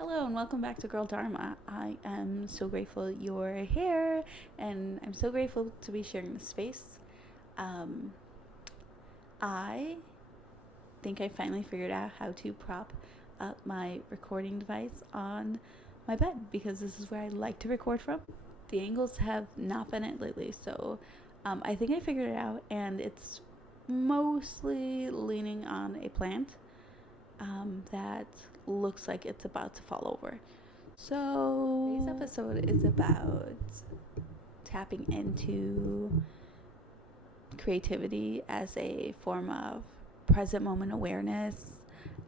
Hello and welcome back to Girl Dharma. I am so grateful you're here and I'm so grateful to be sharing this space. Um, I think I finally figured out how to prop up my recording device on my bed because this is where I like to record from. The angles have not been it lately, so I think I figured it out, and it's mostly leaning on a plant that looks like it's about to fall over. So today's episode is about tapping into creativity as a form of present moment awareness,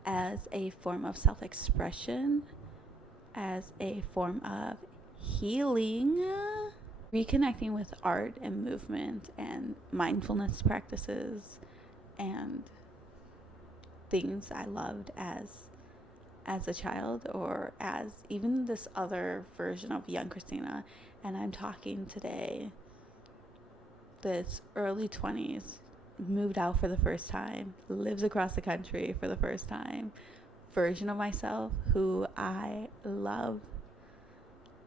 as a form of self-expression, as a form of healing, reconnecting with art and movement and mindfulness practices and things I loved as a child, or as even this other version of young Christina. And I'm talking today this early 20s, moved out for the first time, lives across the country for the first time, version of myself who I love.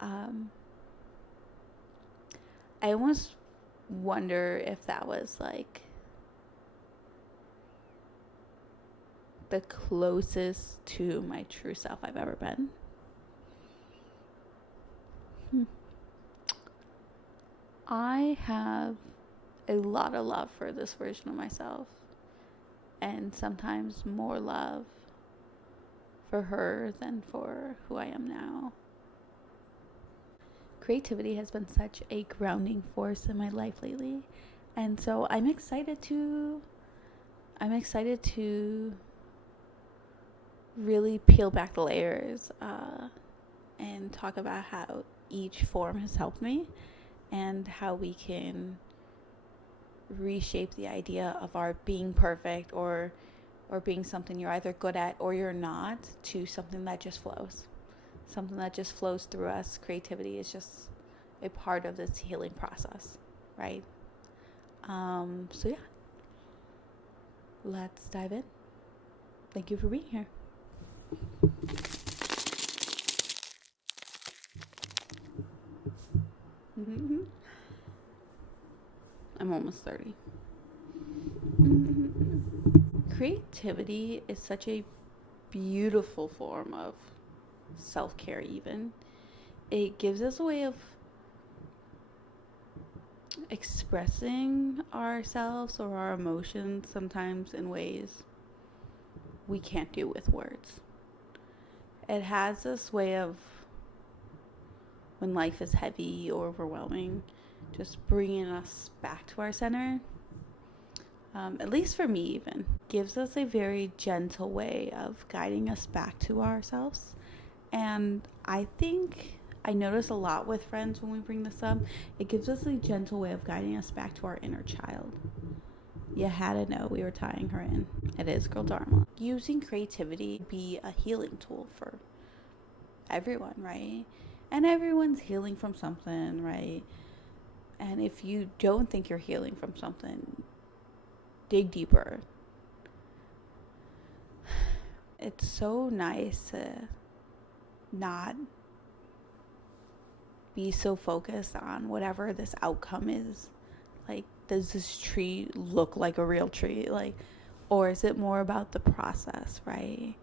I almost wonder if that was like the closest to my true self I've ever been. I have a lot of love for this version of myself, and sometimes more love for her than for who I am now. Creativity has been such a grounding force in my life lately, and so I'm excited to really peel back the layers and talk about how each form has helped me and how we can reshape the idea of our being perfect or being something you're either good at or you're not, to something that just flows. Something that just flows through us. Creativity is just a part of this healing process, right? So yeah, let's dive in. Thank you for being here. I'm almost 30. Creativity is such a beautiful form of self-care. Even it gives us a way of expressing ourselves or our emotions, sometimes in ways we can't do with words. It has this way of, when life is heavy or overwhelming, just bringing us back to our center. At least for me, even gives us a very gentle way of guiding us back to ourselves. And I think I notice a lot with friends when we bring this up, it gives us a gentle way of guiding us back to our inner child. You had to know we were tying her in. It is Girl Dharma. Using creativity be a healing tool for everyone, right? And everyone's healing from something, right? And if you don't think you're healing from something, dig deeper. It's so nice to not be so focused on whatever this outcome is. Like, does this tree look like a real tree? Like, or is it more about the process, right?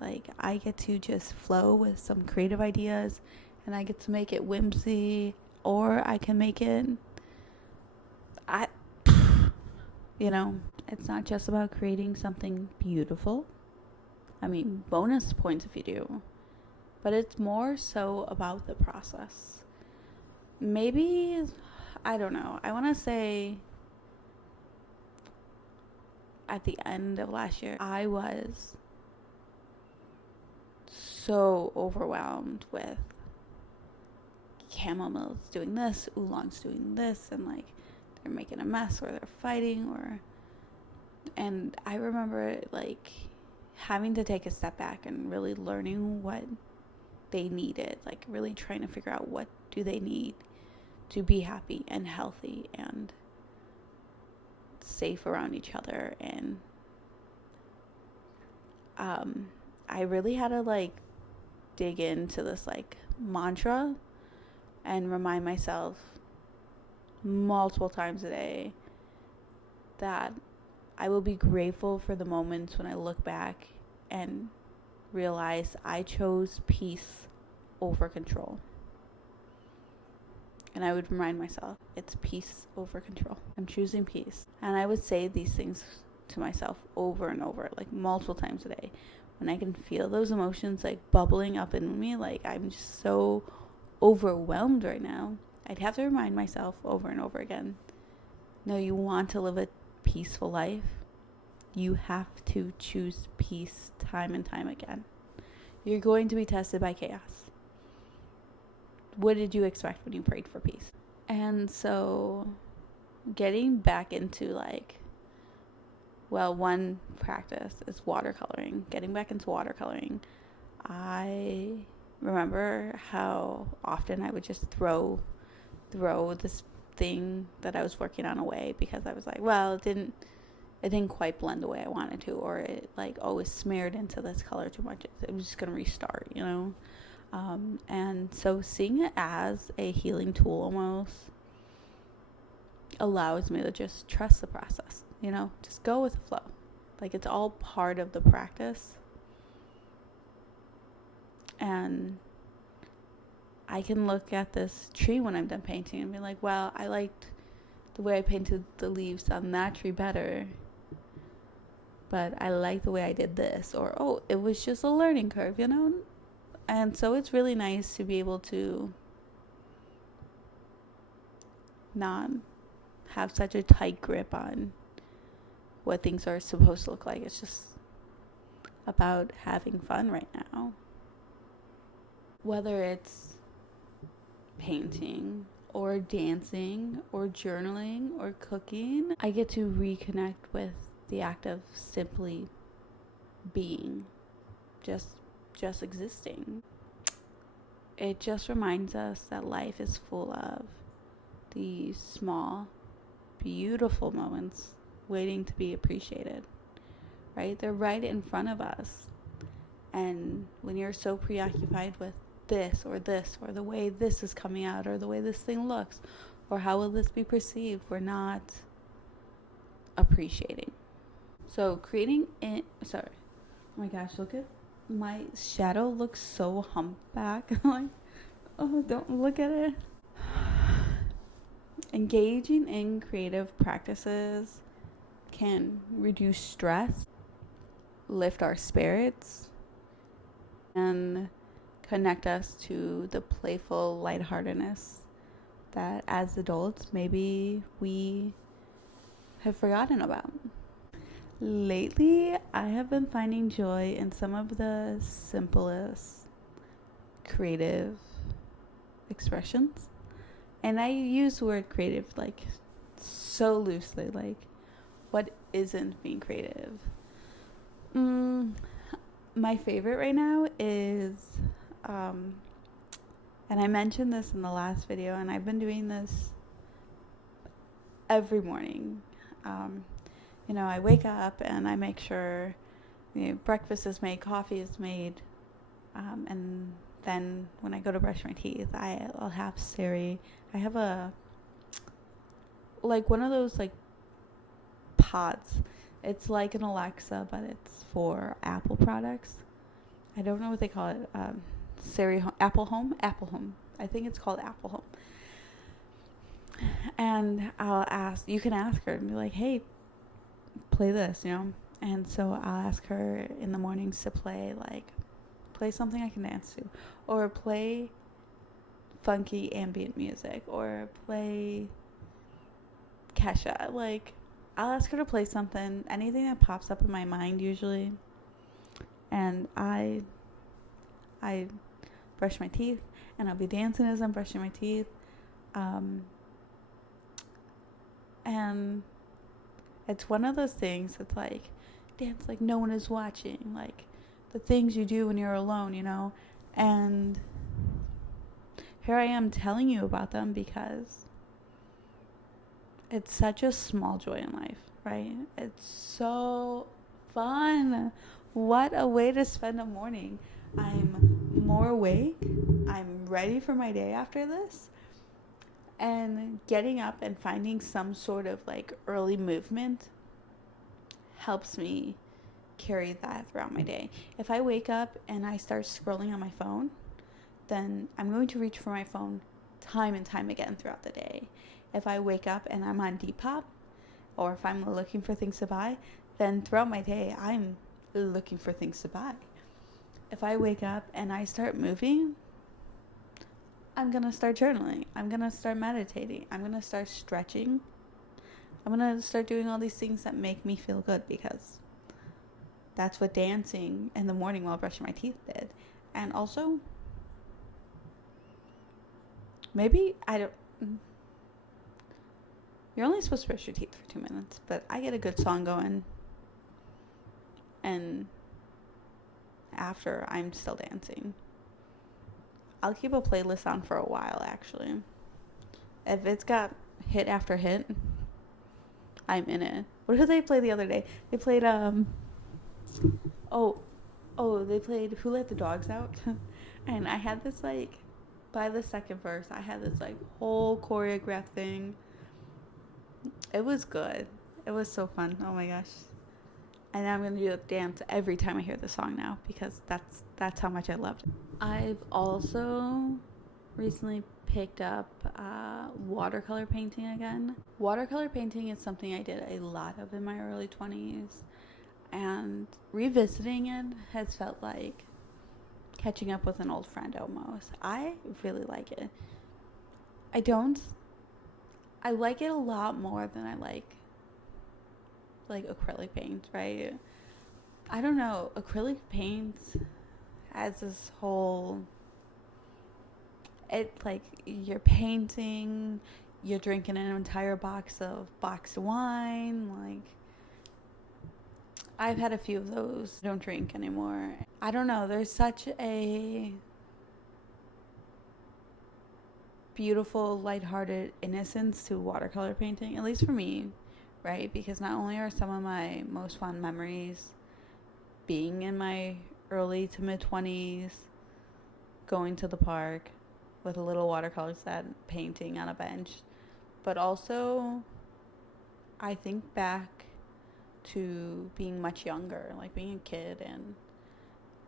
Like, I get to just flow with some creative ideas and I get to make it whimsy, or I can make it, it's not just about creating something beautiful. I mean, bonus points if you do. But it's more so about the process. Maybe, I don't know. I want to say at the end of last year, I was so overwhelmed with chamomile's doing this, oolong's doing this, and like they're making a mess or they're fighting, and I remember like having to take a step back and really learning what they needed, like really trying to figure out what do they need to be happy and healthy and safe around each other. And I really had to like dig into this like mantra and remind myself multiple times a day that I will be grateful for the moments when I look back and realize I chose peace over control. And I would remind myself, it's peace over control. I'm choosing peace. And I would say these things to myself over and over, like multiple times a day. When I can feel those emotions like bubbling up in me, like I'm just so overwhelmed right now, I'd have to remind myself over and over again, no, you want to live a peaceful life, you have to choose peace time and time again. You're going to be tested by chaos. What did you expect when you prayed for peace? And so getting back into one practice is watercoloring. Getting back into watercoloring, I remember how often I would just throw this thing that I was working on away because I was like, well, it didn't quite blend the way I wanted to, or it always smeared into this color too much. It was just gonna restart, and so seeing it as a healing tool almost allows me to just trust the process, just go with the flow. It's all part of the practice. And I can look at this tree when I'm done painting and be like, well, I liked the way I painted the leaves on that tree better, but I like the way I did this, or, oh, it was just a learning curve, And so it's really nice to be able to not have such a tight grip on what things are supposed to look like. It's just about having fun right now. Whether it's painting or dancing or journaling or cooking, I get to reconnect with the act of simply being, just existing. It just reminds us that life is full of these small, beautiful moments waiting to be appreciated, right? They're right in front of us. And when you're so preoccupied with this, or the way this is coming out, or the way this thing looks, or how will this be perceived, we're not appreciating. So oh my gosh, look at my shadow, looks so humpback. Oh, don't look at it. Engaging in creative practices can reduce stress, lift our spirits, and connect us to the playful lightheartedness that as adults maybe we have forgotten about. Lately, I have been finding joy in some of the simplest creative expressions. And I use the word creative so loosely, what isn't being creative? My favorite right now is, and I mentioned this in the last video, and I've been doing this every morning. I wake up and I make sure breakfast is made, coffee is made, and then when I go to brush my teeth, I'll have Siri. I have one of those pods. It's like an Alexa, but it's for Apple products. I don't know what they call it. Siri, Apple Home. I think it's called Apple Home. And you can ask her and be like, hey, play this, And so I'll ask her in the mornings to play something I can dance to, or play funky ambient music, or play Kesha. I'll ask her to play something, anything that pops up in my mind usually. And I brush my teeth, and I'll be dancing as I'm brushing my teeth. And it's one of those things that's dance like no one is watching, the things you do when you're alone, And here I am telling you about them because it's such a small joy in life, right? It's so fun. What a way to spend a morning. I'm more awake. I'm ready for my day after this. And getting up and finding some sort of like early movement helps me carry that throughout my day. If I wake up and I start scrolling on my phone, then I'm going to reach for my phone time and time again throughout the day. If I wake up and I'm on Depop, or if I'm looking for things to buy, then throughout my day, I'm looking for things to buy. If I wake up and I start moving, I'm going to start journaling. I'm going to start meditating. I'm going to start stretching. I'm going to start doing all these things that make me feel good, because that's what dancing in the morning while brushing my teeth did. And also, maybe you're only supposed to brush your teeth for 2 minutes, but I get a good song going, and after, I'm still dancing. I'll keep a playlist on for a while, actually. If it's got hit after hit, I'm in it. What did they play the other day? They played, they played Who Let the Dogs Out? And I had this, like, by the second verse, I had this, like, whole choreographed thing. It was good. It was so fun. Oh my gosh. And I'm going to do the dance every time I hear the song now, because that's how much I loved it. I've also recently picked up watercolor painting again. Watercolor painting is something I did a lot of in my early 20s. And revisiting it has felt like catching up with an old friend almost. I really like it. I like it a lot more than I like acrylic paint, right? I don't know. Acrylic paint has this whole, you're painting, you're drinking an entire box of boxed wine. Like, I've had a few of those. I don't drink anymore. I don't know. There's such a beautiful, lighthearted innocence to watercolor painting, at least for me, right? Because not only are some of my most fond memories being in my early to mid-20s, going to the park with a little watercolor set, painting on a bench, but also I think back to being much younger, like being a kid, and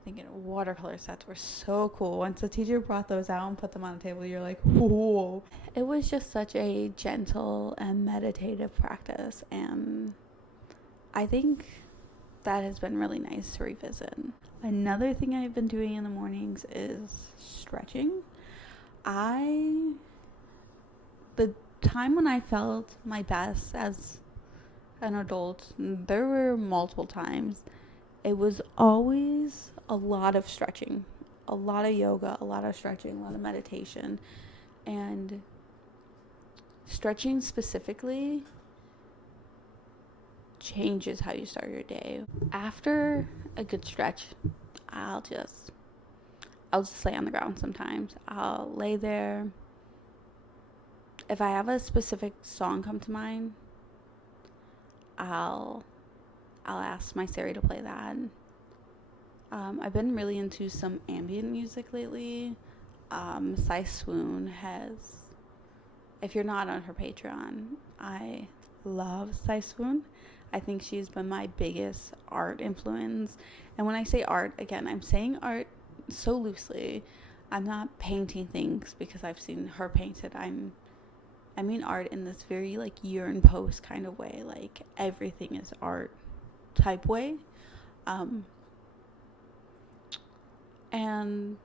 thinking watercolor sets were so cool. Once the teacher brought those out and put them on the table, you're like, whoa. It was just such a gentle and meditative practice, and I think that has been really nice to revisit. Another thing I've been doing in the mornings is stretching. The time when I felt my best as an adult, there were multiple times. It was always a lot of stretching, a lot of yoga, a lot of stretching, a lot of meditation. And stretching specifically changes how you start your day. After a good stretch, I'll just lay on the ground sometimes. I'll lay there. If I have a specific song come to mind, I'll ask my Siri to play that. I've been really into some ambient music lately. Sai Swoon has, if you're not on her Patreon, I love Sai Swoon. I think she's been my biggest art influence. And when I say art, again, I'm saying art so loosely. I'm not painting things because I've seen her paint it. I mean art in this very like year and post kind of way, like everything is art type way. And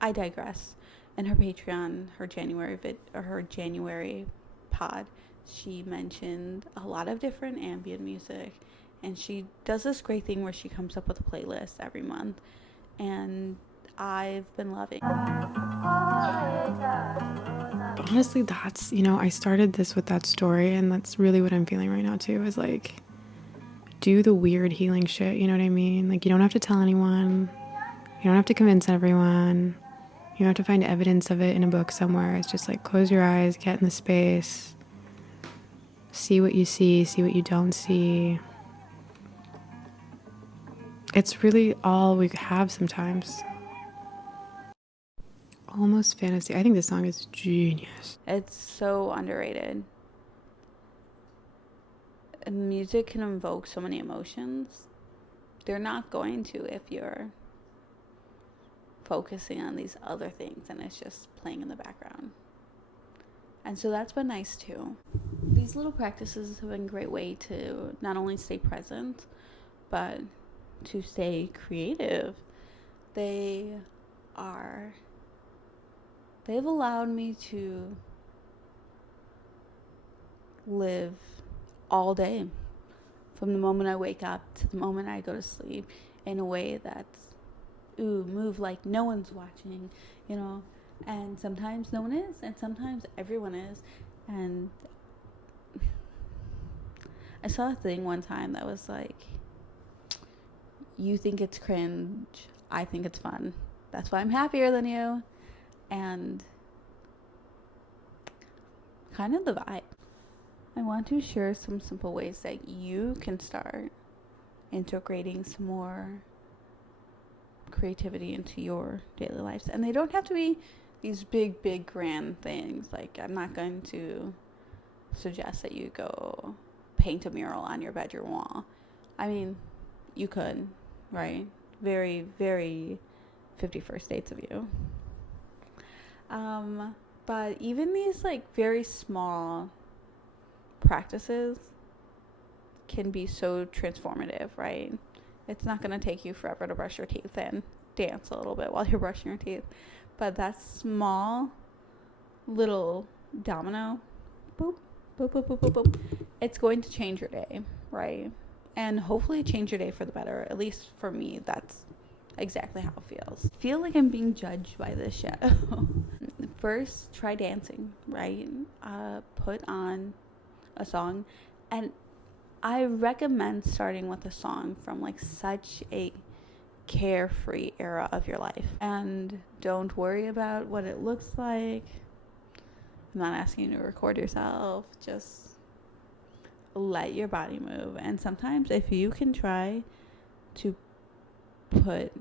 I digress. In her Patreon, her January pod, she mentioned a lot of different ambient music, and she does this great thing where she comes up with a playlist every month, and I've been loving. Honestly, that's, I started this with that story, and that's really what I'm feeling right now too, is like, do the weird healing shit, you know what I mean? Like, you don't have to tell anyone, you don't have to convince everyone, you don't have to find evidence of it in a book somewhere. It's just like, close your eyes, get in the space, see what you see what you don't see. It's really all we have sometimes. Almost Fantasy. I think this song is genius. It's so underrated. Music can invoke so many emotions. They're not going to if you're focusing on these other things and it's just playing in the background. And so that's been nice too. These little practices have been a great way to not only stay present, but to stay creative. They've allowed me to live all day, from the moment I wake up to the moment I go to sleep, in a way that's move like no one's watching, and sometimes no one is, and sometimes everyone is. And I saw a thing one time that was like, you think it's cringe, I think it's fun, that's why I'm happier than you. And kind of the vibe. I want to share some simple ways that you can start integrating some more creativity into your daily lives. And they don't have to be these big grand things. Like, I'm not going to suggest that you go paint a mural on your bedroom wall. I mean, you could, right? Very, very 51st Dates of you. But even these like very small practices can be so transformative, right? It's not going to take you forever to brush your teeth and dance a little bit while you're brushing your teeth. But that small little domino, boop, boop, boop, boop, boop, boop, it's going to change your day, right? And hopefully change your day for the better. At least for me, that's exactly how it feels. I feel like I'm being judged by this show. First, try dancing, right? Put on a song. And I recommend starting with a song from like such a carefree era of your life. And don't worry about what it looks like. I'm not asking you to record yourself. Just let your body move. And sometimes if you can try to put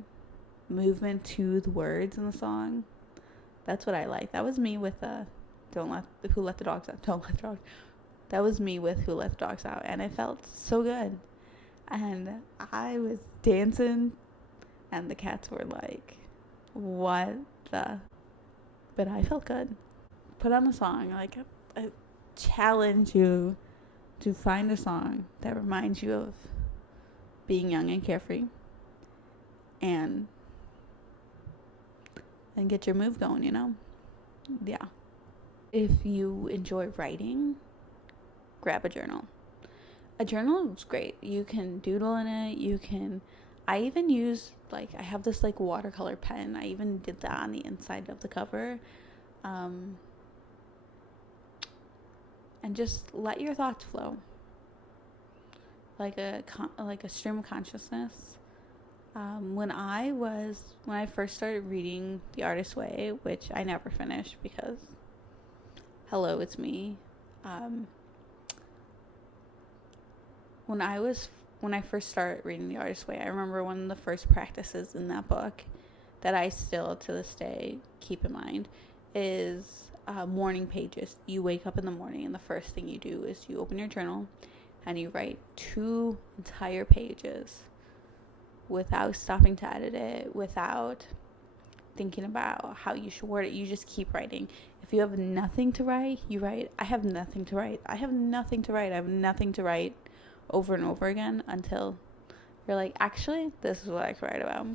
movement to the words in the song, that's what I like. That was me with Who Let the Dogs Out. Don't Let the Dogs. That was me with Who Let the Dogs Out, and it felt so good. And I was dancing, and the cats were like, what the? But I felt good. Put on a song. Like, I challenge you to find a song that reminds you of being young and carefree, and get your move going, Yeah. If you enjoy writing, grab a journal. A journal is great. You can doodle in it. I even use, I have this, watercolor pen. I even did that on the inside of the cover. And just let your thoughts flow. Like a stream of consciousness. When I first started reading The Artist's Way, which I never finished because, hello, it's me. When I first started reading The Artist's Way, I remember one of the first practices in that book that I still to this day keep in mind is morning pages. You wake up in the morning and the first thing you do is you open your journal and you write 2 entire pages without stopping to edit it, without thinking about how you should word it. You just keep writing. If you have nothing to write, you write, I have nothing to write. I have nothing to write. I have nothing to write, over and over again, until you're like, actually, this is what I could write about.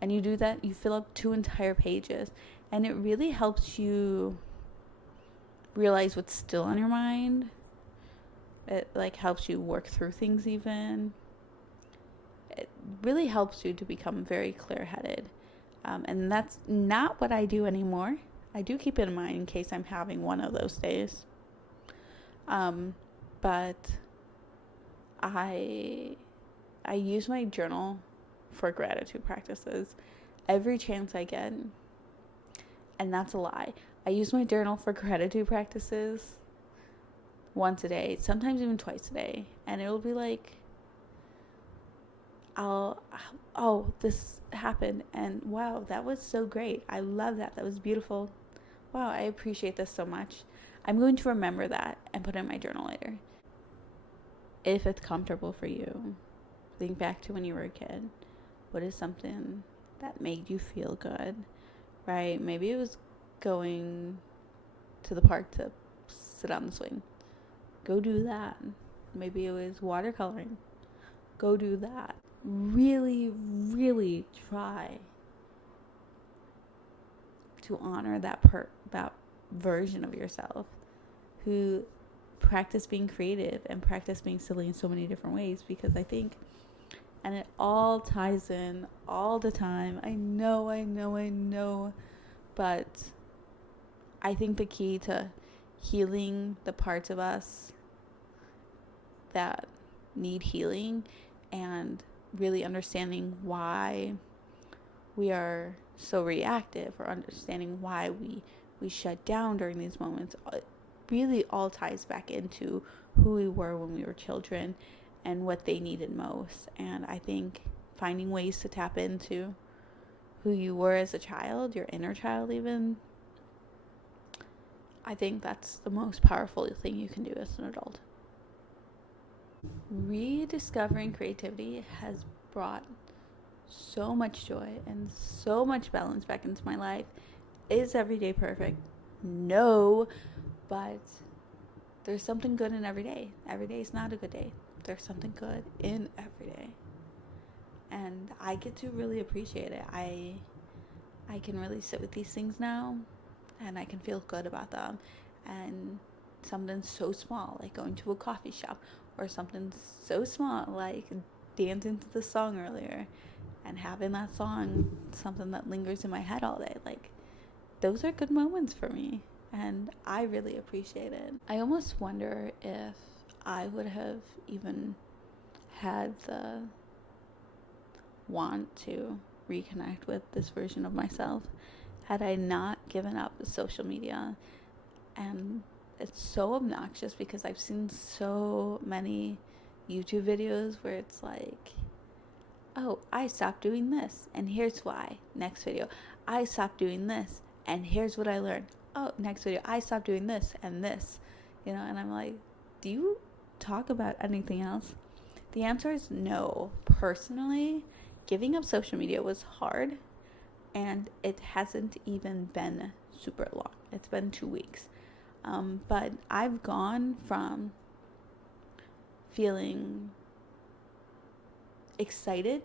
And you do that, you fill up 2 entire pages, and it really helps you realize what's still on your mind. It helps you work through things even. It really helps you to become very clear-headed. And that's not what I do anymore. I do keep it in mind in case I'm having one of those days. But I use my journal for gratitude practices every chance I get. And that's a lie. I use my journal for gratitude practices once a day, sometimes even twice a day. And it'll be like, this happened, and wow, that was so great. I love that. That was beautiful. Wow, I appreciate this so much. I'm going to remember that and put it in my journal later. If it's comfortable for you, think back to when you were a kid. What is something that made you feel good, right? Maybe it was going to the park to sit on the swing. Go do that. Maybe it was watercoloring. Go do that. Really, really try to honor that version of yourself who practice being creative and practice being silly in so many different ways, because I think, and it all ties in all the time. I know, but I think the key to healing the parts of us that need healing and really understanding why we are so reactive, or understanding why we shut down during these moments, it really all ties back into who we were when we were children and what they needed most. And I think finding ways to tap into who you were as a child, your inner child even, I think that's the most powerful thing you can do as an adult. Rediscovering creativity has brought so much joy and so much balance back into my life. Is every day perfect? No, but there's something good in every day. Every day is not a good day. There's something good in every day. And I get to really appreciate it. I can really sit with these things now, and I can feel good about them. And something so small like going to a coffee shop, or something so small like dancing to the song earlier and having that song something that lingers in my head all day, like those are good moments for me, and I really appreciate it. I almost wonder if I would have even had the want to reconnect with this version of myself had I not given up social media. And it's so obnoxious because I've seen so many YouTube videos where it's like, oh, I stopped doing this and here's why. Next video, I stopped doing this and here's what I learned. Oh, next video, I stopped doing this and this, and I'm like, do you talk about anything else? The answer is no. Personally, giving up social media was hard, and it hasn't even been super long. It's been 2 weeks. But I've gone from feeling excited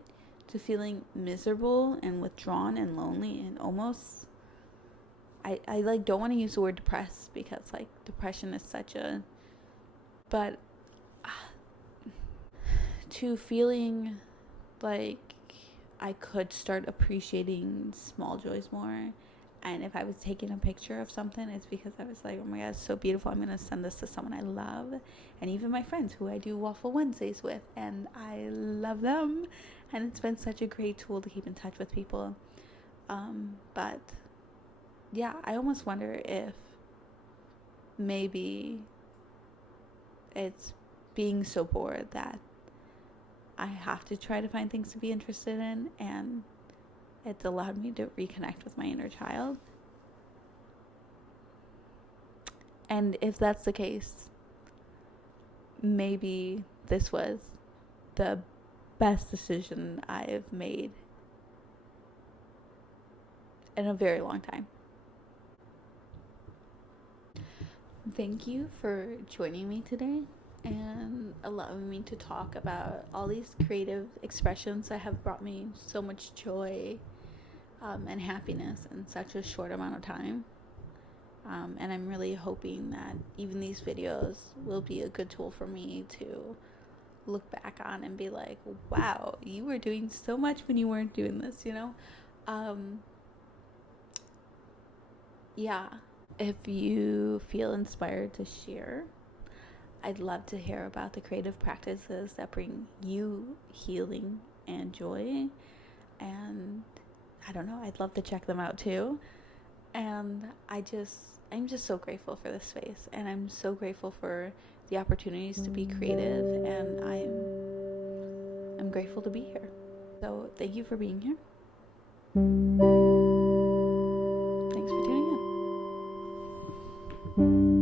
to feeling miserable and withdrawn and lonely, and almost I like don't want to use the word depressed, because like depression is such a, but to feeling like I could start appreciating small joys more. And if I was taking a picture of something, it's because I was like, oh my God, it's so beautiful. I'm going to send this to someone I love. And even my friends who I do Waffle Wednesdays with. And I love them. And it's been such a great tool to keep in touch with people. But yeah, I almost wonder if maybe it's being so bored that I have to try to find things to be interested in, and it's allowed me to reconnect with my inner child. And if that's the case, maybe this was the best decision I've made in a very long time. Thank you for joining me today and allowing me to talk about all these creative expressions that have brought me so much joy and happiness in such a short amount of time. And I'm really hoping that even these videos will be a good tool for me to look back on and be like, wow, you were doing so much when you weren't doing this, Yeah, if you feel inspired to share, I'd love to hear about the creative practices that bring you healing and joy. And I don't know, I'd love to check them out too. And I'm just so grateful for this space, and I'm so grateful for the opportunities to be creative, and I'm grateful to be here. So thank you for being here. Thanks for tuning in.